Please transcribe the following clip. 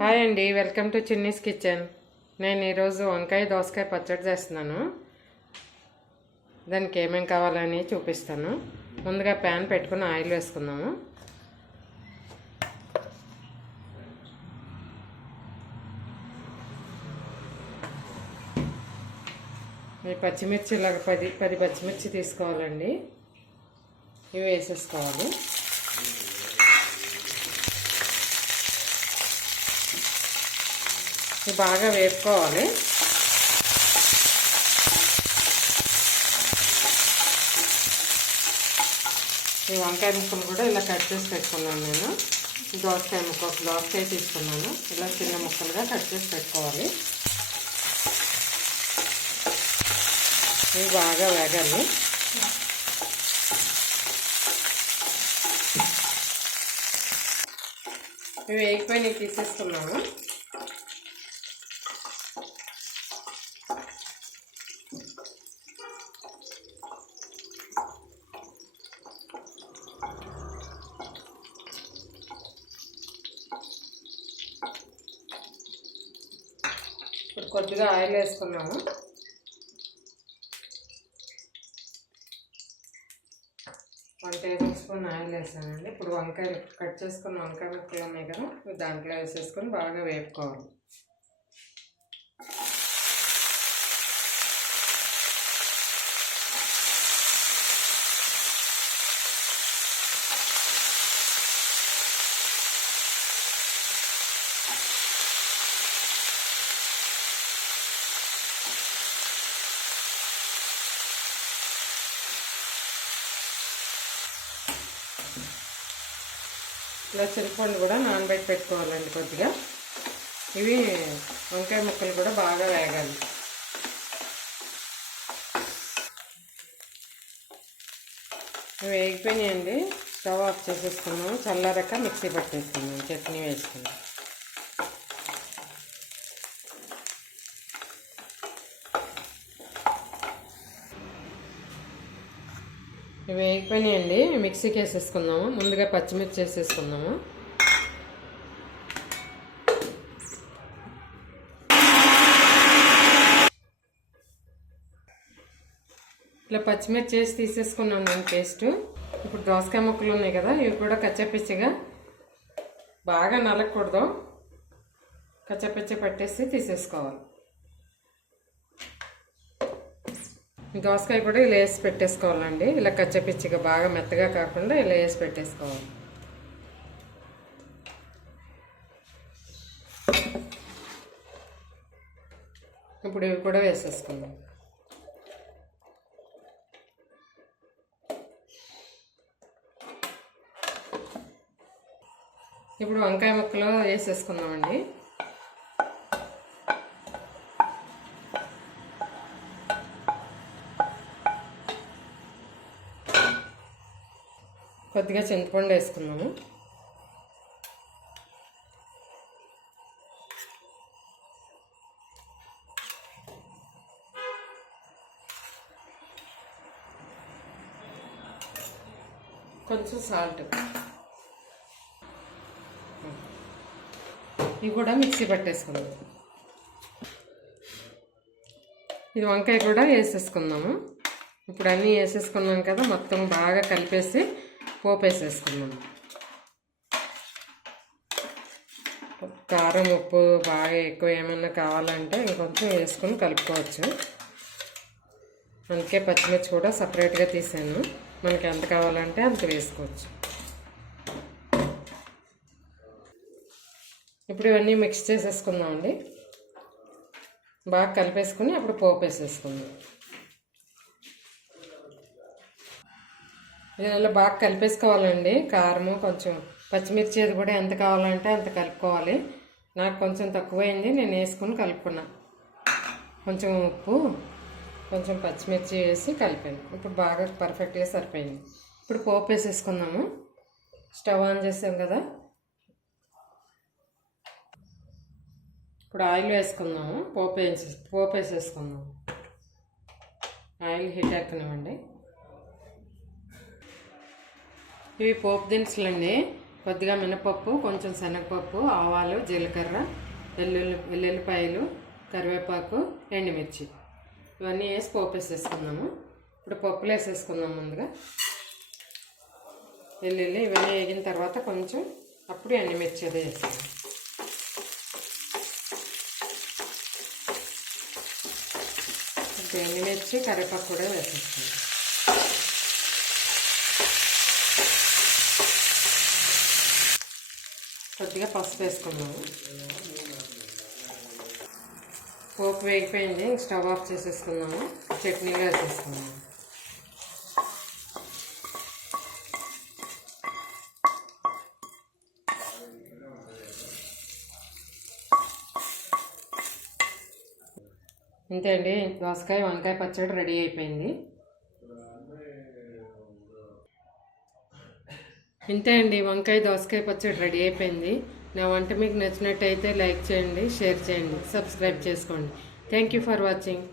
Hi అండి, welcome to Chinni's kitchen. నేను ఈరోజు వంకాయ దోసకాయ పచ్చడి చేస్తున్నాను. దానికి ఏమేమి కావాలని చూపిస్తాను. ముందుగా ప్యాన్ పెట్టుకుని ఆయిల్ వేసుకుందాము. ఈ పచ్చిమిర్చి ఇలాగ 10 పచ్చిమిర్చి తీసుకోవాలండి. ఇవి వేసేసుకోవాలి. ఇవి బాగా వేపుకోవాలి. ఈ వంకాయ ముక్కలు కూడా ఇలా కట్ చేసి పెట్టుకున్నాను. నేను దోసకాయ తీసుకున్నాను. ఇలా చిన్న ముక్కలుగా కట్ చేసి పెట్టుకోవాలి. ఇవి బాగా వేగాలి. ఇవి వేగిపోయి తీసేసుకున్నాము. ఇప్పుడు కొద్దిగా ఆయిల్ వేసుకున్నాము. 1 టేబుల్ స్పూన్ ఆయిల్ వేసానండి. ఇప్పుడు వంకాయలు కట్ చేసుకున్న వంకాయ ముక్కలు ఉన్నాయి కదా, దాంట్లో వేసేసుకొని బాగా వేపుకోవాలి. ఇలా చింతపండు కూడా నానబెట్టి పెట్టుకోవాలండి కొద్దిగా. ఇవి వంకాయ ముక్కలు కూడా బాగా వేగాలి. ఇవి వేగిపోయినాయండి. స్టవ్ ఆఫ్ చేసేసుకున్నాము. చల్లారక మిక్సీ పట్టేసుకున్నాము. చట్నీ వేసుకున్నాం. ఇవి వేగిపోయినాయండి. మిక్సీకి వేసేసుకుందాము. ముందుగా పచ్చిమిర్చి వేసేసుకుందాము. ఇలా పచ్చిమిర్చి వేసి తీసేసుకున్నాను నేను పేస్ట్. ఇప్పుడు దోసకాయ ముక్కలు ఉన్నాయి కదా, ఇవి కూడా కచ్చపిచ్చిగా బాగా నలగకూడదు, కచ్చపిచ్చి పట్టేసి తీసేసుకోవాలి. దోసకాయ కూడా ఇలా వేసి పెట్టేసుకోవాలండి. ఇలా కచ్చపిచ్చిగా బాగా మెత్తగా కాకుండా ఇలా వేసి పెట్టేసుకోవాలి. ఇప్పుడు ఇవి కూడా వేసేసుకుందాం. ఇప్పుడు వంకాయ ముక్కలు వేసేసుకుందామండి. కొద్దిగా చింతపండు వేసుకున్నాము. కొంచెం సాల్ట్. ఇవి కూడా మిక్సీ పట్టేసుకుందాం. ఇది వంకాయ కూడా వేసేసుకుందాము. ఇప్పుడు అన్నీ వేసేసుకున్నాం కదా, మొత్తం బాగా కలిపేసి పోపు వేసేసుకున్నాము. కారం ఉప్పు బాగా ఎక్కువ ఏమన్నా కావాలంటే ఇంకొంచెం వేసుకొని కలుపుకోవచ్చు. అందుకే పచ్చిమిర్చి కూడా సపరేట్గా తీసాను. మనకి ఎంత కావాలంటే అంత వేసుకోవచ్చు. ఇప్పుడు ఇవన్నీ మిక్స్ చేసేసుకుందామండి. బాగా కలిపేసుకుని అప్పుడు పోపు వేసేసుకుందాం. ఇలా బాగా కలిపేసుకోవాలండి. కారము కొంచెం పచ్చిమిర్చి అది కూడా ఎంత కావాలంటే అంత కలుపుకోవాలి. నాకు కొంచెం తక్కువైంది, నేను వేసుకుని కలుపుకున్నా. కొంచెం ఉప్పు, కొంచెం పచ్చిమిర్చి వేసి కలిపాను. ఇప్పుడు బాగా పర్ఫెక్ట్గా సరిపోయింది. ఇప్పుడు పోపు వేసేసుకుందాము. స్టవ్ ఆన్ చేసాం కదా, ఇప్పుడు ఆయిల్ వేసుకుందాము. పోపు వేసేసుకుందాము. ఆయిల్ హీట్ ఎక్కనివ్వండి. ఇవి పోపు దినుసులు అండి. కొద్దిగా మినపప్పు, కొంచెం శనగపప్పు, ఆవాలు, జీలకర్ర, వెల్లుల్లిపాయలు, కరివేపాకు, ఎండుమిర్చి ఇవన్నీ వేసి పోపు వేసేసుకుందాము. ఇప్పుడు పప్పులు వేసేసుకుందాం. ముందుగా వెల్లుల్లి ఇవన్నీ వేగిన తర్వాత కొంచెం అప్పుడు ఎండుమిర్చి అదే వేసాము. ఎండుమిర్చి, కరివేపాకు కూడా వేసేసుకుందాం. కొద్దిగా పసుపు వేసుకున్నాము. పోపు వేగిపోయింది. స్టవ్ ఆఫ్ చేసేసుకున్నాము. చట్నీలో వేసేసుకున్నాము. ఇంతే అండి, దోసకాయ వంకాయ పచ్చడి రెడీ అయిపోయింది. ఇంతే అండి, వంకాయ దోసకాయ పచ్చడి రెడీ అయిపోయింది. నా వంట మీకు నచ్చినట్టయితే లైక్ చేయండి, షేర్ చేయండి, సబ్స్క్రైబ్ చేసుకోండి. Thank you for watching.